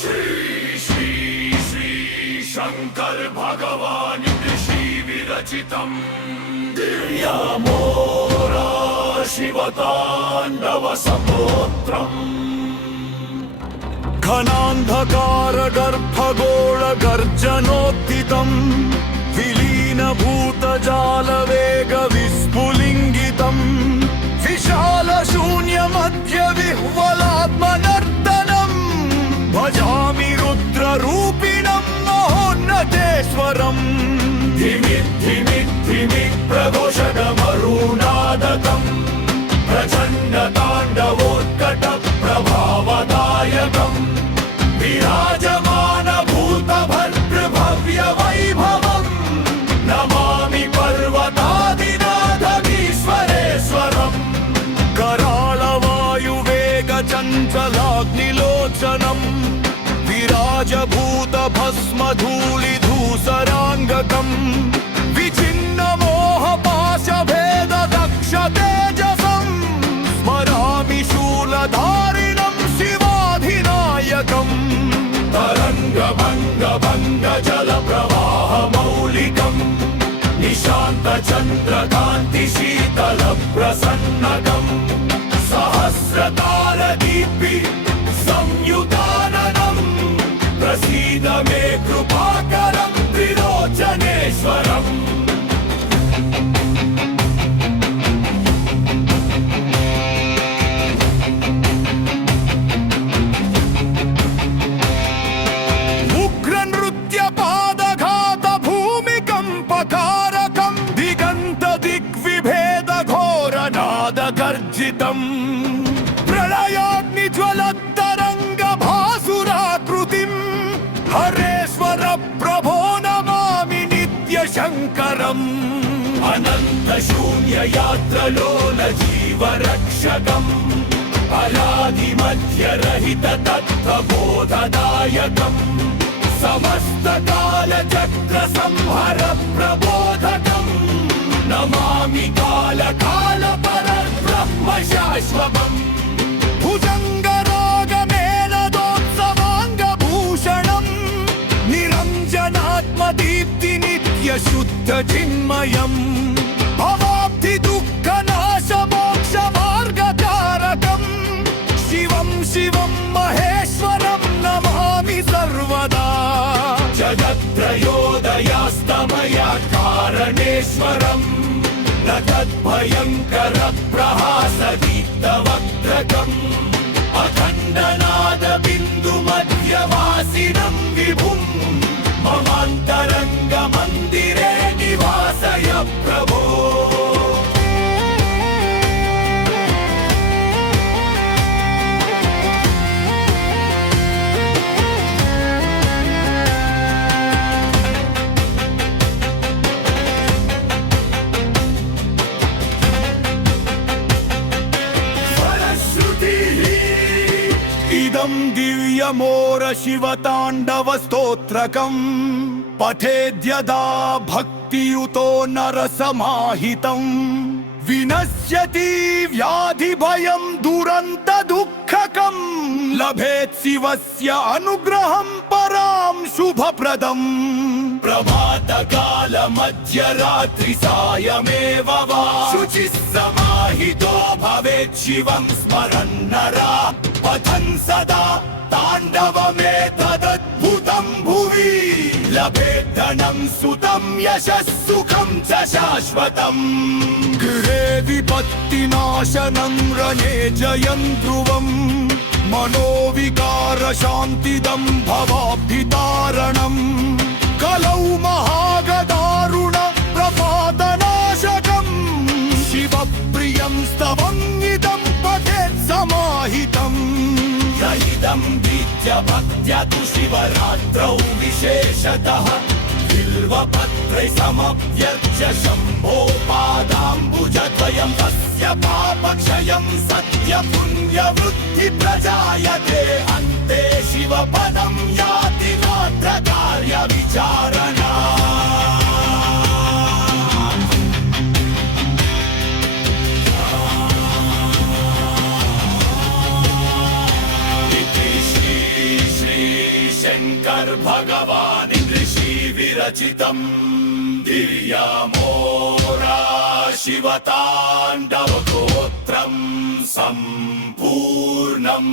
श्री श्री श्री शंकर भगवान ऋषि विरचितम् दिव्यमोरा शिवताण्डव स्तोत्रम् घनान्धकार गर्भगोळ गर्जनोत्थितम् विलीनभूतजालवेग विस्फुलिङ्गितम् विशाल शून्य मध्य विह्वलात्मनर्तनम् भजामि रुद्ररूपिणं महोन्नतेश्वरम् धिमि धिमि धिमि प्रघोषगमरुनादकम् प्रचण्ड ताण्डवोत्कट प्रभावदायकम् विराजमान भूतभद्रभव्य वैभवम् नमामि पर्वतादिनाथमीश्वरेश्वरम् कराळवायुवेग चञ्चलाग्निलोचनम् विराजभूत भस्मधूलिधूसराङ्गकम् विचिन्न मोहपाशभेद दक्ष तेजसम् स्मरामि शूलधारिणं शिवाधिनायकम् तरङ्गभङ्ग जलप्रवाह मौलिकम् निशान्त चन्द्रकान्ति शीतल प्रसन्नकम् सहस्रतारदीप्ति संयुताननम् प्रसीद मे कृपाकरं त्रिलोचनेश्वरम् गर्जितम् प्रलयाग्निज्वलत्तरङ्ग भासुराकृतिम् हरेश्वर प्रभो नमामि नित्यशङ्करम् अनन्त शून्य यात्रलोल जीवरक्षकम् अलादिमध्यरहित तत्त्वबोधदायकम् समस्तकाल चक्र संहर प्रबोधकम् नमामि काल काल परब्रह्म शाश्वतम् भुजङ्गरागमेलदोत्सवाङ्गभूषणम् निरञ्जनात्मदीप्ति नित्यशुद्ध चिन्मयम् भवाब्धि दुःखनाशमोक्षमार्गतारकम् शिवं शिवं महेश्वरं नमामि सर्वदा जगत्त्रयोदयास्तमया कारणेश्वरम् न तद्भयङ्कर प्रहासदीप्तवक्त्रकम् अखण्डनाद बिन्दुमध्यवासिनं विभुम् ममान्तरङ्गमन्दिरे निवासय प्रभो इदं दिव्यमोर शिवताण्डव स्तोत्रकम् पठेद्यदा भक्तियुतो नरसमाहितम् विनश्यति व्याधिभयं दुरन्त दुःखकम् लभेत् शिवस्य अनुग्रहं परां शुभप्रदम् प्रभातकाल मध्यरात्रि सायमेव वा शुचिः समाहितो भवेत् शिवं स्मरन् नरः पठन् सदा ताण्डवमेतदद्भुतं भुवि लभेत् धनं सुतं यशः सुखं च शाश्वतम् गृहे विपत्तिनाशनं रणे जयं ध्रुवम् मनोविकार शान्तिदं भवाब्धितारणम् कलौ महागदारुण प्रपातनाशकम् शिवप्रियं स्तवङ्गितं पठेत् समाहितम् इदं प्रीत्य भक्त्या तु शिवरात्रौ विशेषतः बिल्वपत्रै समभ्यर्च्य शम्भो पादाम्बुजद्वयं तस्य पापक्षयं सत्य पुण्यवृद्धि प्रजायते अन्ते शिवपदं याति रात्रकार्य विचारणा श्री भगवान् ऋषि विरचितम् दिव्यामोरा शिवताण्डवगोत्रम् सम्पूर्णम्